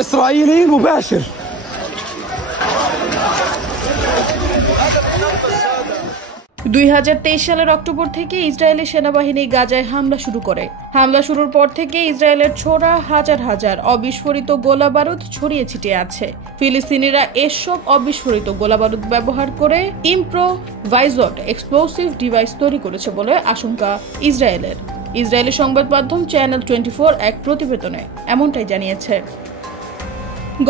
إسرائيلي مباشر. সালের অক্টোবর থেকে ইসরায়েলি সেনাবাহিনী গাজায় হামলা শুরু করে। হামলা শুরুর পর থেকে ইসরায়েলের ছোড়া হাজার হাজার অবিস্ফোরিত গোলাবারুদ ছড়িয়ে ছিটিয়ে আছে। ফিলিস্তিনিরা এসব অবিস্ফোরিত গোলাবারুদ ব্যবহার করে ইম্প্রোভাইজড এক্সপ্লোসিভ ডিভাইস তৈরি করেছে বলে আশঙ্কা ইসরায়েলের। ইসরায়েলি সংবাদ মাধ্যম চ্যানেল 24 এক প্রতিবেদনে এমনটাই জানিয়েছে।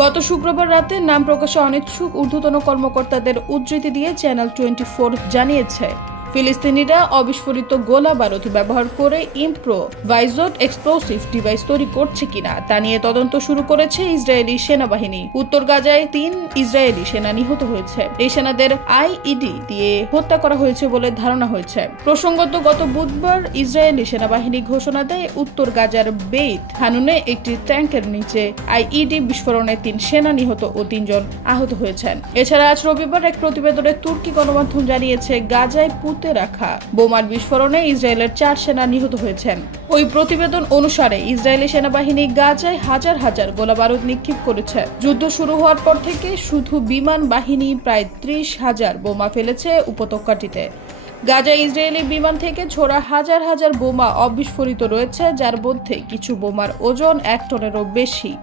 গত শুক্রবার রাতে নাম প্রকাশে অনিচ্ছুক ঊর্ধ্বতন কর্মকর্তাদের উদ্ধৃতি দিয়ে চ্যানেল 24 জানিয়েছে, ফিলিস্তিনিরা অবিস্ফোরিত গোলা বারুদ ব্যবহার করে ইম্প্রোভাইজড এক্সপ্লোসিভ ডিভাইস তৈরি করছে কিনা তা নিয়ে তদন্ত শুরু করেছে ইসরায়েলি সেনাবাহিনী। উত্তর গাজায় 3 ইসরায়েলি সেনা নিহত হয়েছে। এই সেনাদের আইইডি দিয়ে হত্যা করা হয়েছে বলে ধারণা হয়েছে। প্রসঙ্গত, গত বুধবার ইসরায়েলি সেনাবাহিনী ঘোষণা দেয় উত্তর গাজার বেইত হানুনে একটি ট্যাঙ্কের নিচে আইইডি বিস্ফোরণে 3 সেনা নিহত ও 3 জন আহত হয়েছেন। এছাড়া আজ রবিবার এক প্রতিবেদনে তুর্কি গণমাধ্যম জানিয়েছে, গাজায় রাখা বোমার বিস্ফোরণে ইসরায়েলের 4 সেনা নিহত হয়েছেন। ওই প্রতিবেদন অনুসারে ইসরায়েলি সেনাবাহিনী গাজায় হাজার হাজার গোলাবারুদ নিক্ষেপ করেছে। যুদ্ধ শুরু হওয়ার পর থেকে শুধু বিমান বাহিনী প্রায় 30,000 বোমা ফেলেছে উপত্যকাটিতে। গাজায় ইসরায়েলি বিমান থেকে ছোড়া হাজার হাজার বোমা অবিস্ফোরিত রয়েছে, যার মধ্যে কিছু বোমার ওজন 1 টনেরও বেশি।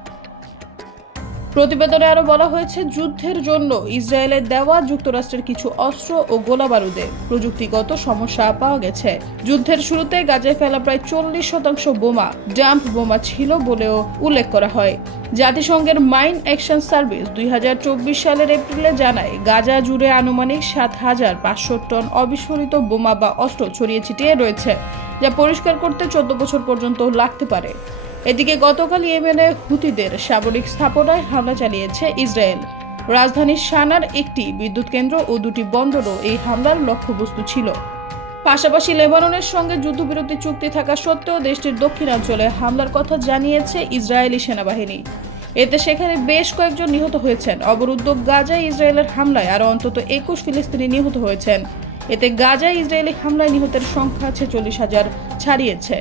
প্রতিবেদনে আরো বলা হয়েছে, যুদ্ধের জন্য ইসরায়েলের দেওয়া যুক্তরাষ্ট্রের কিছু অস্ত্র ও গোলাবারুদে প্রযুক্তিগত সমস্যা পাওয়া গেছে। যুদ্ধের শুরুতে গাজায় ফেলা প্রায় 40% বোমা ডাম্প বোমা ছিল বলেও উল্লেখ করা হয়। জাতিসংঘের মাইন অ্যাকশন সার্ভিস 2024 সালের এপ্রিলে জানায়, গাজা জুড়ে আনুমানিক 7,500 টন অবিস্ফোরিত বোমা বা অস্ত্র ছড়িয়ে ছিটিয়ে রয়েছে, যা পরিষ্কার করতে 14 বছর পর্যন্ত লাগতে পারে। এদিকে গতকাল ইয়েমেনে হুতিদের সামরিক স্থাপনায় হামলা চালিয়েছে ইসরায়েল। রাজধানী সানার একটি বিদ্যুৎ কেন্দ্র ও 2টি বন্দরও এই হামলার লক্ষ্যবস্তু ছিল। পাশাপাশি লেবাননের সঙ্গে যুদ্ধবিরতি চুক্তি থাকা সত্ত্বেও দেশটির দক্ষিণাঞ্চলে হামলার কথা জানিয়েছে ইসরায়েলি সেনাবাহিনী। এতে সেখানে বেশ কয়েকজন নিহত হয়েছেন। অবরুদ্ধ গাজায় ইসরায়েলের হামলায় আরও অন্তত 21 ফিলিস্তিনি নিহত হয়েছেন। এতে গাজায় ইসরায়েলি হামলায় নিহতের সংখ্যা 46,000 ছাড়িয়েছে।